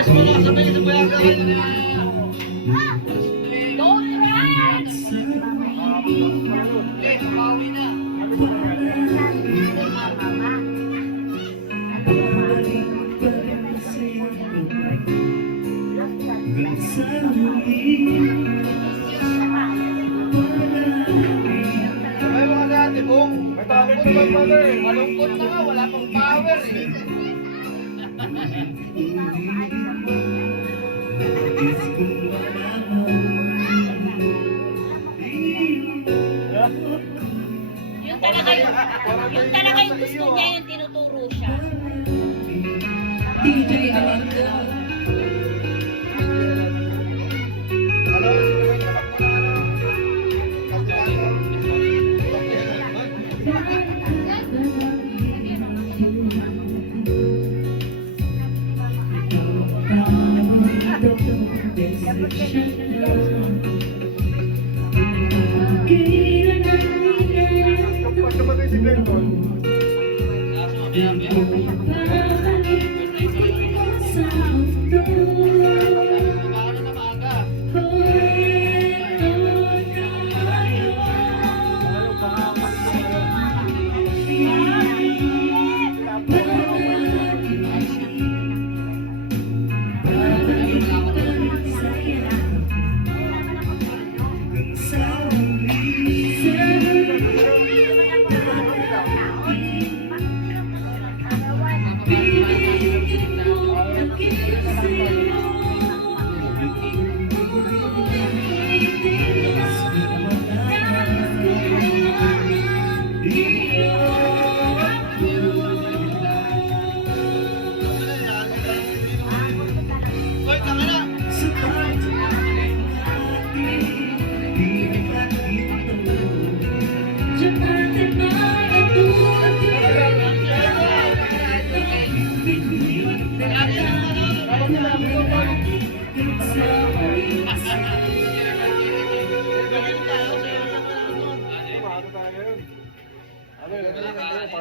Best mo na sabay sa buyaga. Don't run! Eh, bawi na. Sabay mga dati, Bong. May power to my brother. Malungkot na nga, wala pang power eh. Yung talaga yung gusto niya, yung tinuturo siya. DJ Amanda.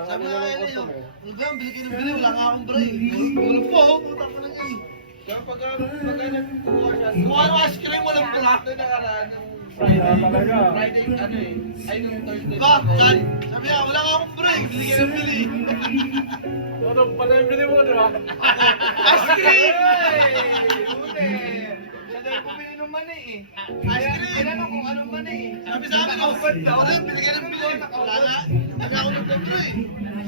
Sabi nga kayo niyo, ano ba, bili kayo ng bili, wala nga akong break. Wala po, putang ko na yan. Kaya pag nagkukuha siya, kumuha ng ice cream, walang pula. Ito nakaraan yung Friday, ano eh, ay nung Thursday. Ba, sabi nga, wala nga akong break, bili kayo ng bili. Ano pala yung bili mo, di ba? Ice cream! Siya daw yung pumili ng mani eh. Ice cream! Tinanong kung anong mani eh. Sabi sa amin, wala, bili kayo ng bili. Wala nga. Sabi ako nagpapro eh.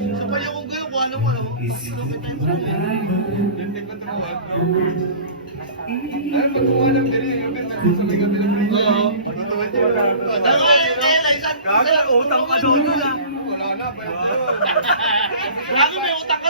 Sabay akong gayo, kung ano mo, alam mo. Lupit na yung mani. Hindi ko tumuwag. Ano pagkuha ng bili? Yung bili, sabay ka bili ng bili. Oo. Pagkuha niyo. Dalawa yung isang. Gaga, utang pa doon yun ah. Wala na, bayo. Lagi may utang